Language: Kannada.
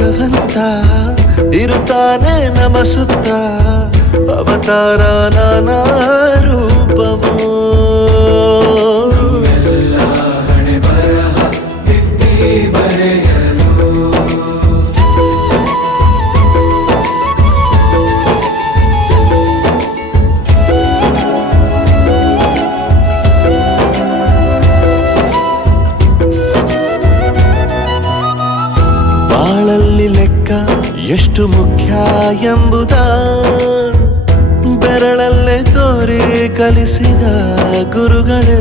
ಭಗವಂತ ಇರುತ್ತಾನೆ ನಮ ಸುತ್ತ ಅವತಾರ ನಾನಾ ರೂಪವೋ ಬಾಳಲ್ಲಿ ಲೆಕ್ಕ ಎಷ್ಟು ಮುಖ್ಯ ಎಂಬುದ ಬೆರಳಲ್ಲೇ ತೋರಿ ಕಲಿಸಿದ ಗುರುಗಳೇ.